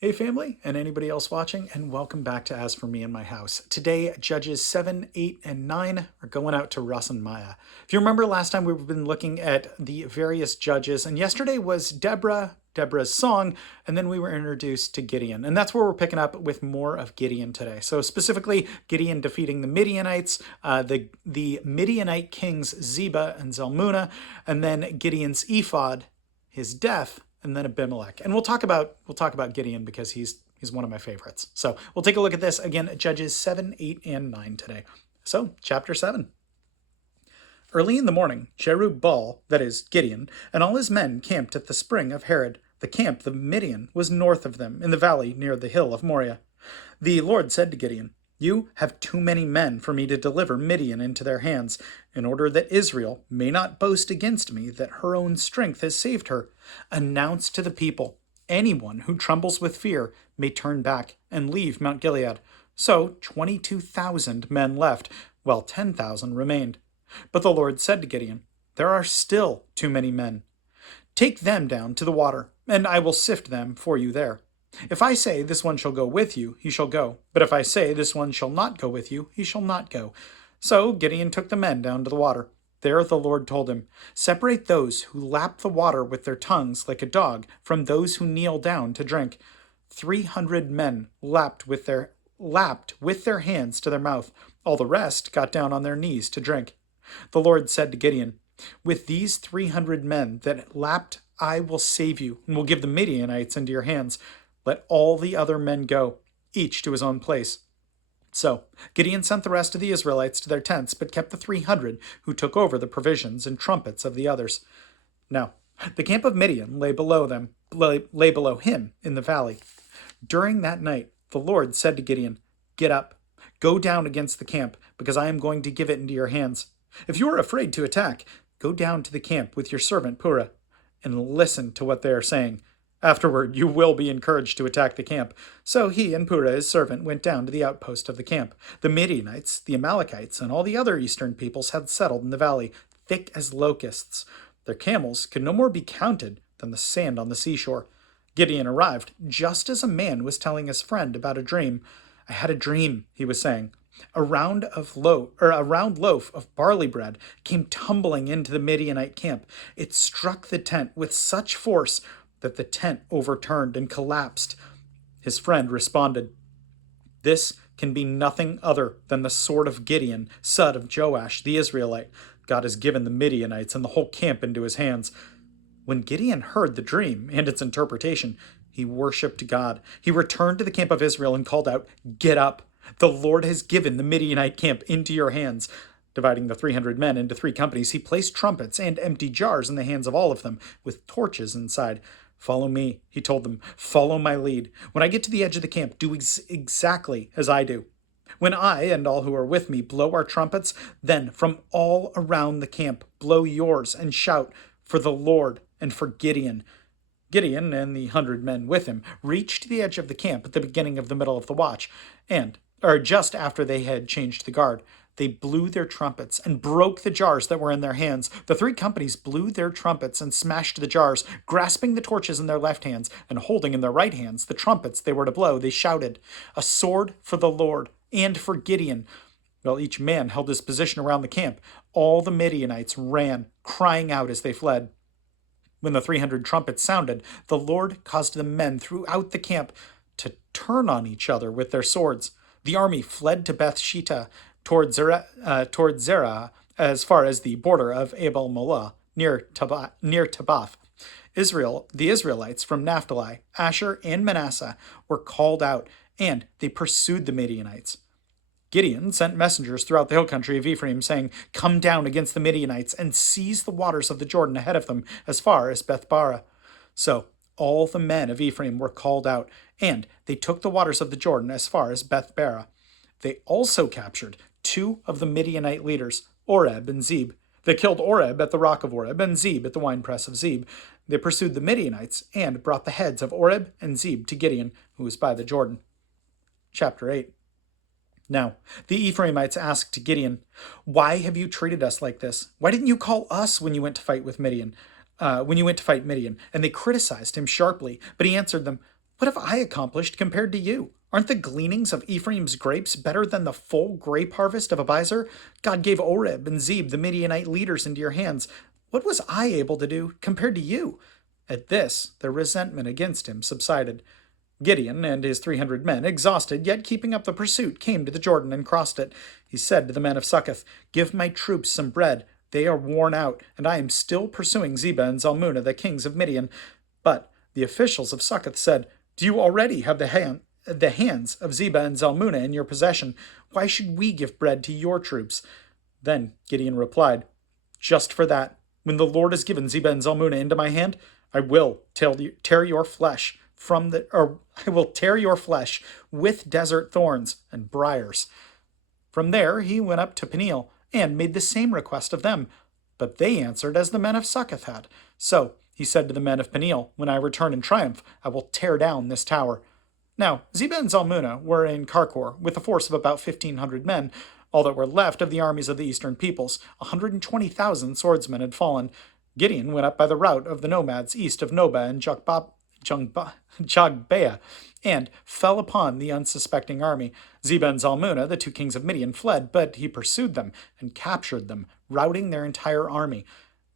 Hey family, and anybody else watching, and welcome back to As For Me and My House. Today, Judges 7, 8, and 9 are going out to Russ and Maja. If you remember last time, we've been looking at the various judges, and yesterday was Deborah's song, and then we were introduced to Gideon. And that's where we're picking up with more of Gideon today. So specifically, Gideon defeating the Midianites, the Midianite kings Zeba and Zalmunna, and then Gideon's ephod, his death, and then Abimelech. And we'll talk about Gideon because he's one of my favorites. So we'll take a look at this again, Judges 7, 8, and 9 today. So, chapter 7. Early in the morning, Jerub-Baal, that is, Gideon, and all his men camped at the spring of Harod. The camp of Midian was north of them, in the valley near the hill of Moriah. The Lord said to Gideon, "You have too many men for me to deliver Midian into their hands, in order that Israel may not boast against me that her own strength has saved her. Announce to the people, anyone who trembles with fear may turn back and leave Mount Gilead." So 22,000 men left, while 10,000 remained. But the Lord said to Gideon, "There are still too many men. Take them down to the water, and I will sift them for you there. If I say, 'This one shall go with you,' he shall go. But if I say, 'This one shall not go with you,' he shall not go." So Gideon took the men down to the water. There the Lord told him, "Separate those who lap the water with their tongues like a dog from those who kneel down to drink." 300 men lapped with their hands to their mouth. All the rest got down on their knees to drink. The Lord said to Gideon, "With these 300 men that lapped, I will save you, and will give the Midianites into your hands. Let all the other men go, each to his own place." So Gideon sent the rest of the Israelites to their tents, but kept the 300 who took over the provisions and trumpets of the others. Now, the camp of Midian lay below him in the valley. During that night, the Lord said to Gideon, "Get up, go down against the camp, because I am going to give it into your hands. If you are afraid to attack, go down to the camp with your servant Purah, and listen to what they are saying. Afterward, you will be encouraged to attack the camp." So he and Purah, his servant, went down to the outpost of the camp. The Midianites, the Amalekites, and all the other eastern peoples had settled in the valley, thick as locusts. Their camels could no more be counted than the sand on the seashore. Gideon arrived just as a man was telling his friend about a dream. "I had a dream," he was saying. A round loaf of barley bread came tumbling into the Midianite camp. It struck the tent with such force that the tent overturned and collapsed. His friend responded, "This can be nothing other than the sword of Gideon, son of Joash the Israelite. God has given the Midianites and the whole camp into his hands." When Gideon heard the dream and its interpretation, he worshipped God. He returned to the camp of Israel and called out, "Get up! The Lord has given the Midianite camp into your hands." Dividing the 300 men into 3 companies, he placed trumpets and empty jars in the hands of all of them, with torches inside. "Follow me," he told them. "Follow my lead. When I get to the edge of the camp, do exactly as I do. When I and all who are with me blow our trumpets, then from all around the camp blow yours and shout for the Lord and for Gideon." Gideon and the 100 men with him reached the edge of the camp at the beginning of the middle of the watch, or just after they had changed the guard. They blew their trumpets and broke the jars that were in their hands. The 3 companies blew their trumpets and smashed the jars, grasping the torches in their left hands and holding in their right hands the trumpets they were to blow. They shouted, "A sword for the Lord and for Gideon." While each man held his position around the camp, all the Midianites ran, crying out as they fled. When the 300 trumpets sounded, the Lord caused the men throughout the camp to turn on each other with their swords. The army fled to Beth Shittah toward Zerah as far as the border of Abel-Meholah near Tabbath. The Israelites from Naphtali, Asher, and Manasseh were called out, and they pursued the Midianites. Gideon sent messengers throughout the hill country of Ephraim, saying, "Come down against the Midianites and seize the waters of the Jordan ahead of them as far as Beth-barah." So all the men of Ephraim were called out, and they took the waters of the Jordan as far as Beth-barah. They also captured 2 of the Midianite leaders, Oreb and Zeb. They killed Oreb at the rock of Oreb and Zeb at the winepress of Zeb. They pursued the Midianites and brought the heads of Oreb and Zeb to Gideon, who was by the Jordan. Chapter 8. Now, the Ephraimites asked Gideon, "Why have you treated us like this? Why didn't you call us when you went to fight Midian? And they criticized him sharply, but he answered them, What have I accomplished compared to you? Aren't the gleanings of Ephraim's grapes better than the full grape harvest of Abiezer? God gave Oreb and Zeb, the Midianite leaders, into your hands. What was I able to do compared to you?" At this, their resentment against him subsided. Gideon and his 300 men, exhausted yet keeping up the pursuit, came to the Jordan and crossed it. He said to the men of Succoth, "Give my troops some bread. They are worn out, and I am still pursuing Zebah and Zalmunna, the kings of Midian." But the officials of Succoth said, "Do you already have the hands of Zebah and Zalmunna in your possession? Why should we give bread to your troops?" Then Gideon replied, "Just for that, when the Lord has given Zebah and Zalmunna into my hand, I will tear your flesh I will tear your flesh with desert thorns and briars." From there he went up to Peniel and made the same request of them, but they answered as the men of Succoth had. So he said to the men of Peniel, "When I return in triumph, I will tear down this tower." Now Zebah and Zalmunna were in Karkor with a force of about 1,500 men. All that were left of the armies of the eastern peoples, 120,000 swordsmen had fallen. Gideon went up by the route of the nomads east of Noba and Jogbeah, and fell upon the unsuspecting army. Zebah and Zalmunna, the two kings of Midian, fled, but he pursued them and captured them, routing their entire army.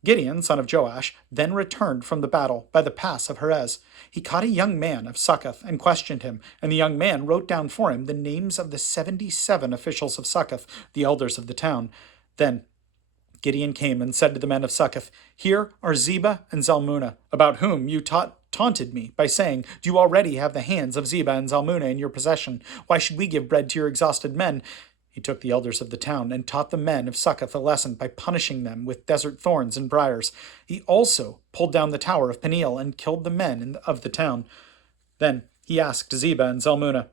Gideon, son of Joash, then returned from the battle by the pass of Herez. He caught a young man of Succoth and questioned him, and the young man wrote down for him the names of the 77 officials of Succoth, the elders of the town. Then Gideon came and said to the men of Succoth, "Here are Zebah and Zalmunna, about whom you taunted me by saying, 'Do you already have the hands of Zebah and Zalmunna in your possession? Why should we give bread to your exhausted men?'" He took the elders of the town and taught the men of Succoth a lesson by punishing them with desert thorns and briars. He also pulled down the tower of Peniel and killed the men of the town. Then he asked Zebah and Zalmunna,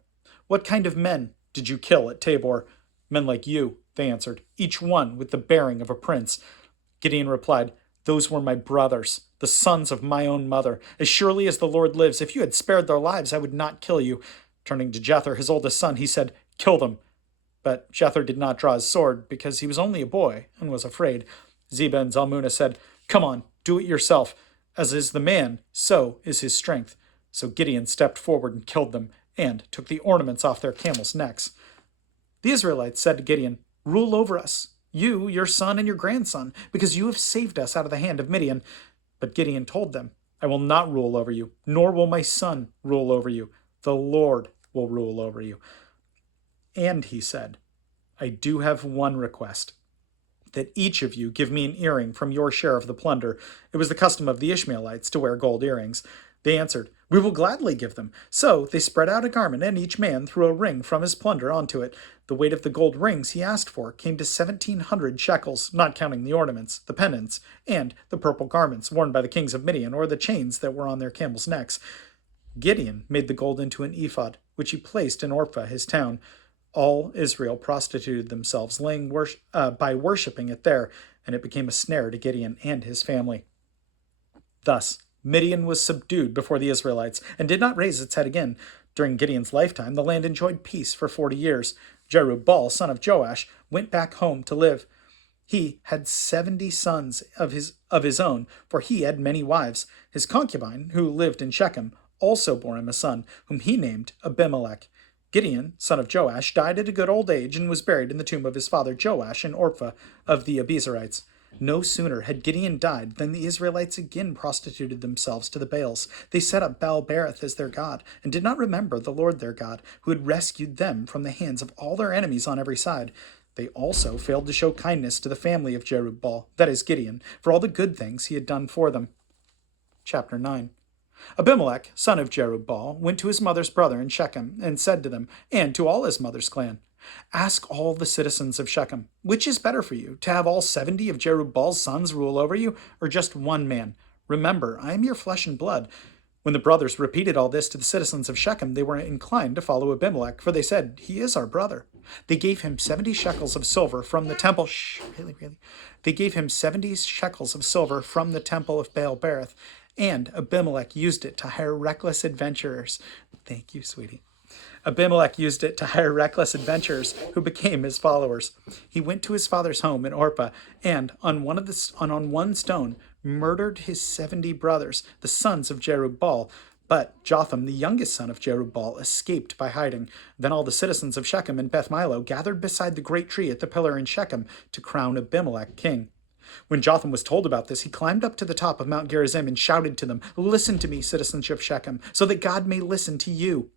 "What kind of men did you kill at Tabor?" "Men like you," they answered, "each one with the bearing of a prince." Gideon replied, "Those were my brothers, the sons of my own mother. As surely as the Lord lives, if you had spared their lives, I would not kill you." Turning to Jether, his oldest son, he said, "Kill them." But Jether did not draw his sword because he was only a boy and was afraid. Zebah and Zalmunna said, "Come on, do it yourself. As is the man, so is his strength." So Gideon stepped forward and killed them and took the ornaments off their camels' necks. The Israelites said to Gideon, "Rule over us, you, your son, and your grandson, because you have saved us out of the hand of Midian." But Gideon told them, "I will not rule over you, nor will my son rule over you. The Lord will rule over you." And he said, "I do have one request, that each of you give me an earring from your share of the plunder." It was the custom of the Ishmaelites to wear gold earrings. They answered, "We will gladly give them." So they spread out a garment, and each man threw a ring from his plunder onto it. The weight of the gold rings he asked for came to 1,700 shekels, not counting the ornaments, the pendants, and the purple garments worn by the kings of Midian, or the chains that were on their camels' necks. Gideon made the gold into an ephod, which he placed in Orpah, his town. All Israel prostituted themselves, by worshipping it there, and it became a snare to Gideon and his family. Thus Midian was subdued before the Israelites, and did not raise its head again. During Gideon's lifetime, the land enjoyed peace for 40 years. Jerubbaal, son of Joash, went back home to live. He had 70 sons of his own, for he had many wives. His concubine, who lived in Shechem, also bore him a son, whom he named Abimelech. Gideon, son of Joash, died at a good old age and was buried in the tomb of his father Joash in Orpah of the Abiezrites. No sooner had Gideon died than the Israelites again prostituted themselves to the Baals. They set up Baal-berith as their god, and did not remember the Lord their God, who had rescued them from the hands of all their enemies on every side. They also failed to show kindness to the family of Jerubbaal, that is Gideon, for all the good things he had done for them. Chapter 9. Abimelech, son of Jerubbaal, went to his mother's brother in Shechem, and said to them, and to all his mother's clan, "Ask all the citizens of Shechem, which is better for you, to have all 70 of Jerubbaal's sons rule over you, or just one man? Remember, I am your flesh and blood." When the brothers repeated all this to the citizens of Shechem, they were inclined to follow Abimelech, for they said, "He is our brother." They gave him 70 shekels of silver from the temple. They gave him 70 shekels of silver from the temple of Baal-berith, and Abimelech used it to hire reckless adventurers. Thank you, sweetie. Abimelech used it to hire reckless adventurers who became his followers. He went to his father's home in Orpah, and on one stone murdered his 70 brothers, the sons of Jerubbaal. But Jotham, the youngest son of Jerubbaal, escaped by hiding. Then all the citizens of Shechem and Beth Milo gathered beside the great tree at the pillar in Shechem to crown Abimelech king. When Jotham was told about this, he climbed up to the top of Mount Gerizim and shouted to them, "Listen to me, citizens of Shechem, so that God may listen to you."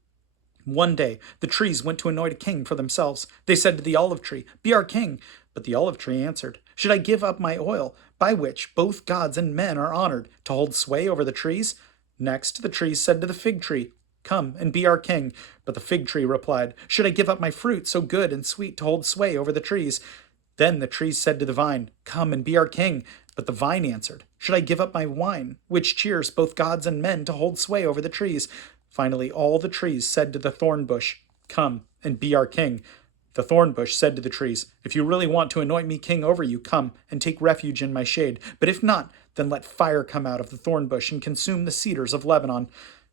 One day, the trees went to anoint a king for themselves. They said to the olive tree, "Be our king." But the olive tree answered, "Should I give up my oil, by which both gods and men are honored, to hold sway over the trees?" Next, the trees said to the fig tree, "Come and be our king." But the fig tree replied, "Should I give up my fruit, so good and sweet, to hold sway over the trees?" Then the trees said to the vine, "Come and be our king." But the vine answered, "Should I give up my wine, which cheers both gods and men, to hold sway over the trees?" Finally, all the trees said to the thorn bush, "Come and be our king." The thorn bush said to the trees, "If you really want to anoint me king over you, come and take refuge in my shade. But if not, then let fire come out of the thorn bush and consume the cedars of Lebanon."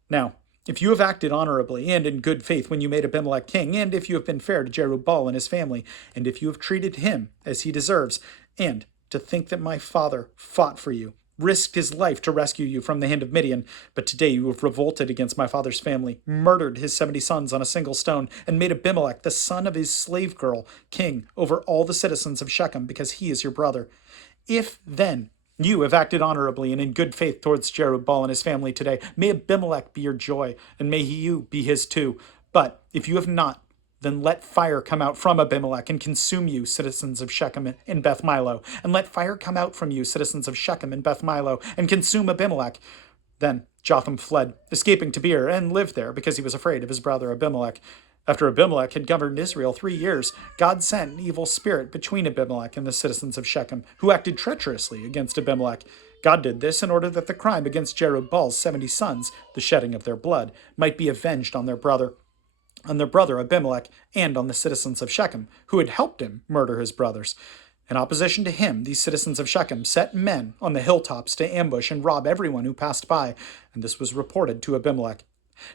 Now, if you have acted honorably and in good faith when you made Abimelech king, and if you have been fair to Jerubbaal and his family, and if you have treated him as he deserves, and to think that my father fought for you, risked his life to rescue you from the hand of Midian, but today you have revolted against my father's family, murdered his 70 sons on a single stone, and made Abimelech, the son of his slave girl, king over all the citizens of Shechem, because he is your brother. If then you have acted honorably and in good faith towards Jerubbaal and his family today, may Abimelech be your joy, and may you be his too. But if you have not, then let fire come out from Abimelech and consume you, citizens of Shechem and Beth Milo. And let fire come out from you, citizens of Shechem and Beth Milo, and consume Abimelech. Then Jotham fled, escaping to Beer, and lived there because he was afraid of his brother Abimelech. After Abimelech had governed Israel 3 years, God sent an evil spirit between Abimelech and the citizens of Shechem, who acted treacherously against Abimelech. God did this in order that the crime against Jerubbaal's 70 sons, the shedding of their blood, might be avenged on their brother Abimelech, and on the citizens of Shechem, who had helped him murder his brothers. In opposition to him, these citizens of Shechem set men on the hilltops to ambush and rob everyone who passed by, and this was reported to Abimelech.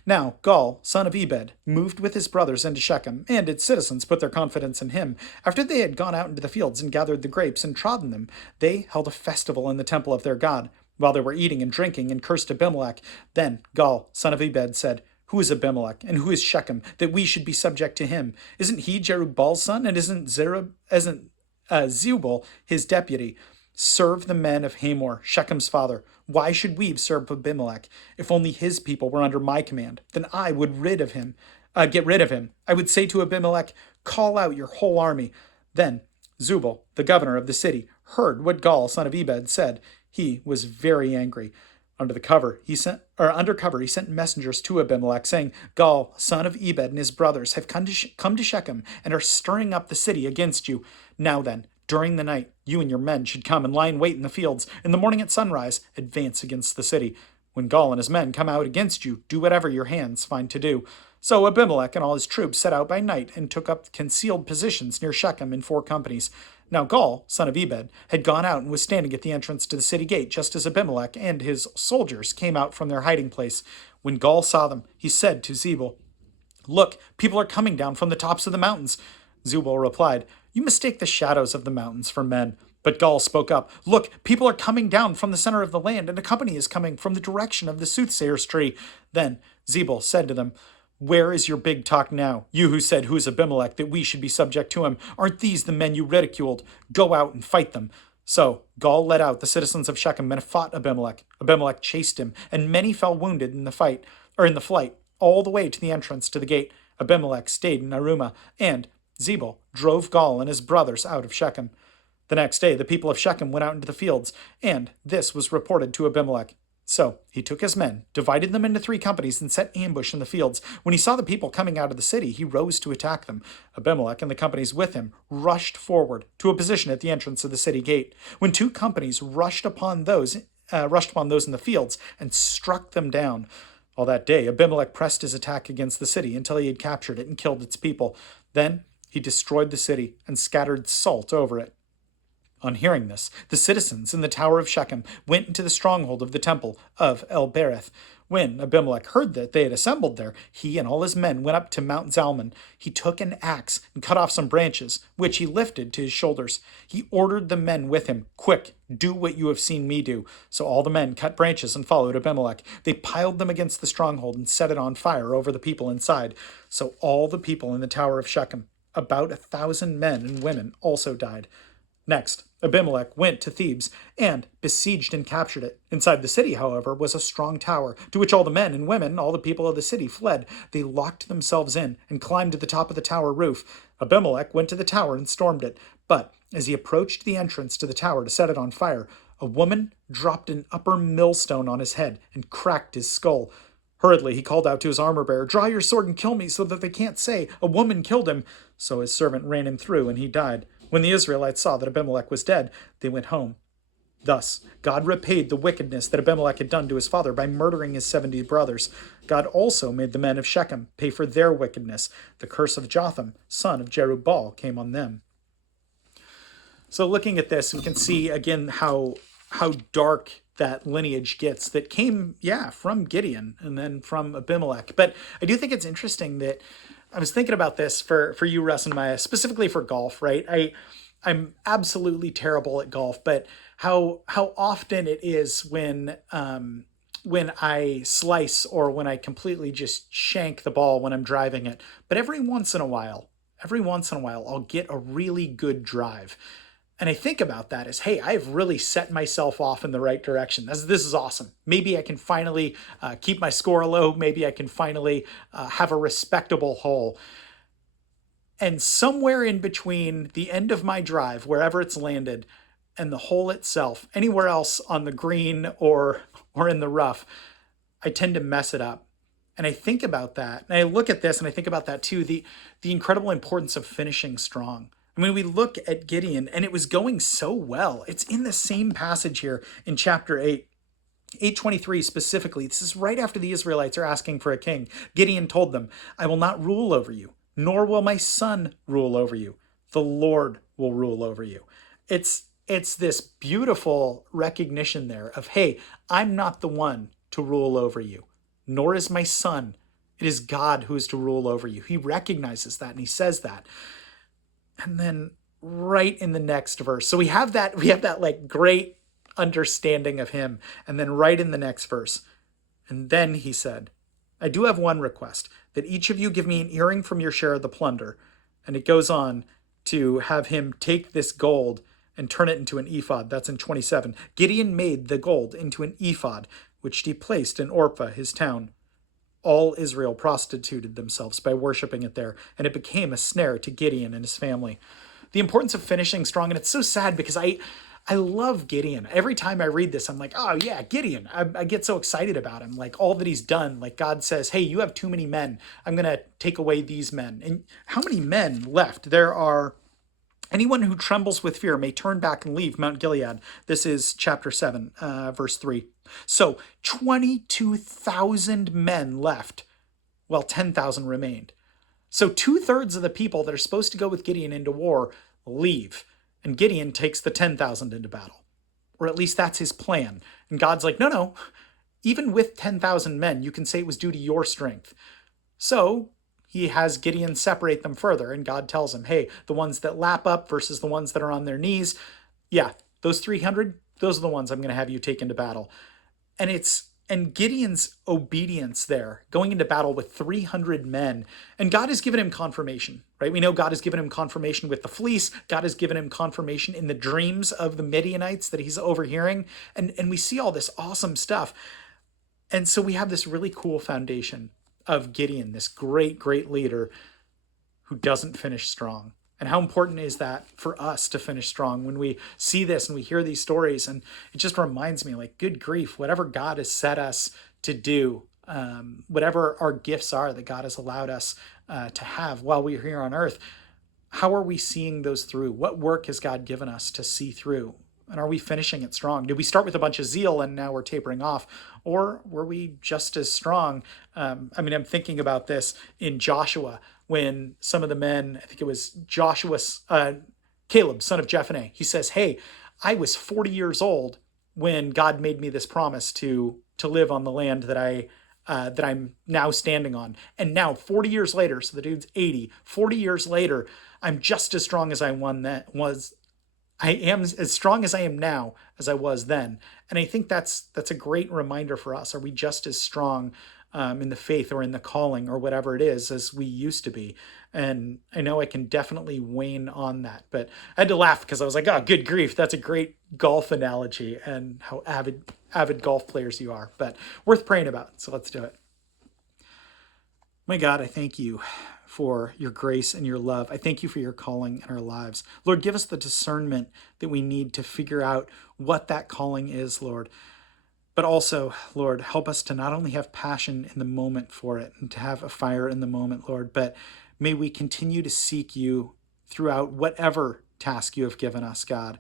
Now Gaal, son of Ebed, moved with his brothers into Shechem, and its citizens put their confidence in him. After they had gone out into the fields and gathered the grapes and trodden them, they held a festival in the temple of their God. While they were eating and drinking, and cursed Abimelech, then Gaal, son of Ebed, said, "Who is Abimelech, and who is Shechem, that we should be subject to him? Isn't he Jerubbaal's son, and isn't Zebul his deputy? Serve the men of Hamor, Shechem's father. Why should we serve Abimelech? If only his people were under my command, then I would get rid of him. I would say to Abimelech, 'Call out your whole army.'" Then Zebul, the governor of the city, heard what Gaal, son of Ebed, said. He was very angry. Under cover, he sent messengers to Abimelech, saying, "Gaal, son of Ebed, and his brothers have come to Shechem and are stirring up the city against you. Now then, during the night, you and your men should come and lie in wait in the fields. In the morning at sunrise, advance against the city. When Gaal and his men come out against you, do whatever your hands find to do." So Abimelech and all his troops set out by night and took up concealed positions near Shechem in 4 companies. Now Gaal, son of Ebed, had gone out and was standing at the entrance to the city gate just as Abimelech and his soldiers came out from their hiding place. When Gaal saw them, he said to Zebul, "Look, people are coming down from the tops of the mountains." Zebul replied, "You mistake the shadows of the mountains for men." But Gaal spoke up, "Look, people are coming down from the center of the land, and a company is coming from the direction of the soothsayer's tree." Then Zebul said to them, "Where is your big talk now? You who said, 'Who is Abimelech, that we should be subject to him?' Aren't these the men you ridiculed? Go out and fight them." So Gaal led out the citizens of Shechem and fought Abimelech. Abimelech chased him, and many fell wounded in the flight, all the way to the entrance to the gate. Abimelech stayed in Arumah, and Zebul drove Gaal and his brothers out of Shechem. The next day the people of Shechem went out into the fields, and this was reported to Abimelech. So he took his men, divided them into 3 companies, and set ambush in the fields. When he saw the people coming out of the city, he rose to attack them. Abimelech and the companies with him rushed forward to a position at the entrance of the city gate. When 2 companies rushed upon those in the fields and struck them down. All that day, Abimelech pressed his attack against the city until he had captured it and killed its people. Then he destroyed the city and scattered salt over it. On hearing this, the citizens in the tower of Shechem went into the stronghold of the temple of El-Berith. When Abimelech heard that they had assembled there, he and all his men went up to Mount Zalmon. He took an axe and cut off some branches, which he lifted to his shoulders. He ordered the men with him, "Quick, do what you have seen me do." So all the men cut branches and followed Abimelech. They piled them against the stronghold and set it on fire over the people inside. So all the people in the tower of Shechem, about 1,000 men and women, also died. Next, Abimelech went to Thebes and besieged and captured it. Inside the city, however, was a strong tower, to which all the men and women, all the people of the city, fled. They locked themselves in and climbed to the top of the tower roof. Abimelech went to the tower and stormed it. But as he approached the entrance to the tower to set it on fire, a woman dropped an upper millstone on his head and cracked his skull. Hurriedly, he called out to his armor-bearer, "Draw your sword and kill me, so that they can't say, 'A woman killed him.'" So his servant ran him through, and he died. When the Israelites saw that Abimelech was dead, they went home. Thus, God repaid the wickedness that Abimelech had done to his father by murdering his 70 brothers. God also made the men of Shechem pay for their wickedness. The curse of Jotham, son of Jerubbaal, came on them. So looking at this, we can see again how dark that lineage gets that came, from Gideon and then from Abimelech. But I do think it's interesting that I was thinking about this for you, Russ and Maja, specifically for golf, right? I'm absolutely terrible at golf, but how often it is when I slice or when I completely just shank the ball when I'm driving it. But every once in a while, I'll get a really good drive. And I think about that as, hey, I've really set myself off in the right direction. This is awesome. Maybe I can finally keep my score low. Maybe I can finally have a respectable hole. And somewhere in between the end of my drive, wherever it's landed, and the hole itself, anywhere else on the green or in the rough, I tend to mess it up. And I think about that. And I look at this and I think about that too, the incredible importance of finishing strong. I mean, we look at Gideon and it was going so well. It's in the same passage here in chapter 8. 8:23 specifically. This is right after the Israelites are asking for a king. Gideon told them, "I will not rule over you, nor will my son rule over you. The Lord will rule over you." It's this beautiful recognition there of, hey, I'm not the one to rule over you, nor is my son. It is God who is to rule over you. He recognizes that and he says that. And then right in the next verse, so we have that like great understanding of him. And then right in the next verse, and then he said, "I do have one request, that each of you give me an earring from your share of the plunder." And it goes on to have him take this gold and turn it into an ephod. That's in 27. Gideon made the gold into an ephod, which he placed in Orpah, his town. All Israel prostituted themselves by worshiping it there, and it became a snare to Gideon and his family. The importance of finishing strong, and it's so sad because I love Gideon. Every time I read this, I'm like, oh yeah, Gideon. I get so excited about him, like all that he's done. Like God says, hey, you have too many men. I'm going to take away these men. And how many men left? There are, anyone who trembles with fear may turn back and leave Mount Gilead. This is chapter 7, verse 3. So 22,000 men left, while 10,000 remained. So 2/3 of the people that are supposed to go with Gideon into war leave. And Gideon takes the 10,000 into battle. Or at least that's his plan. And God's like, no. Even with 10,000 men, you can say it was due to your strength. So he has Gideon separate them further. And God tells him, hey, the ones that lap up versus the ones that are on their knees, those 300, those are the ones I'm going to have you take into battle. And Gideon's obedience there, going into battle with 300 men, and God has given him confirmation, right? We know God has given him confirmation with the fleece. God has given him confirmation in the dreams of the Midianites that he's overhearing. And we see all this awesome stuff. And so we have this really cool foundation of Gideon, this great, great leader who doesn't finish strong. And how important is that for us to finish strong when we see this and we hear these stories? And it just reminds me, like, good grief, whatever God has set us to do, whatever our gifts are that God has allowed us to have while we're here on earth, how are we seeing those through? What work has God given us to see through? And are we finishing it strong? Did we start with a bunch of zeal and now we're tapering off? Or were we just as strong? I'm thinking about this in Joshua, when some of the men, I think it was Caleb, son of Jephunneh, he says, hey, I was 40 years old when God made me this promise to to live on the land that I'm now standing on. And now 40 years later, so the dude's 80, 40 years later, I'm just as strong as I am as strong as I am now as I was then. And I think that's a great reminder for us. Are we just as strong in the faith or in the calling or whatever it is as we used to be? And I know I can definitely wane on that, but I had to laugh because I was like, oh, good grief, that's a great golf analogy and how avid golf players you are, but worth praying about. So let's do it. My God, I thank you for your grace and your love. I thank you for your calling in our lives. Lord, give us the discernment that we need to figure out what that calling is, Lord. But also, Lord, help us to not only have passion in the moment for it and to have a fire in the moment, Lord, but may we continue to seek you throughout whatever task you have given us, God.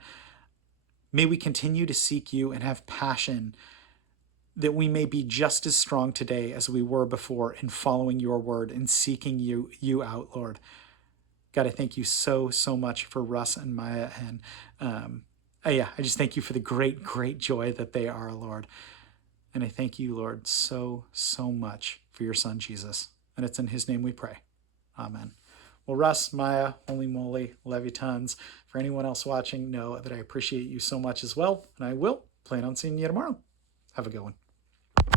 May we continue to seek you and have passion that we may be just as strong today as we were before in following your word and seeking you out, Lord. God, I thank you so much for Russ and Maja, and I just thank you for the great joy that they are, Lord. And I thank you, Lord, so much for your son, Jesus. And it's in his name we pray. Amen. Well, Russ, Maja, holy moly, love you tons. For anyone else watching, know that I appreciate you so much as well, and I will plan on seeing you tomorrow. Have a good one.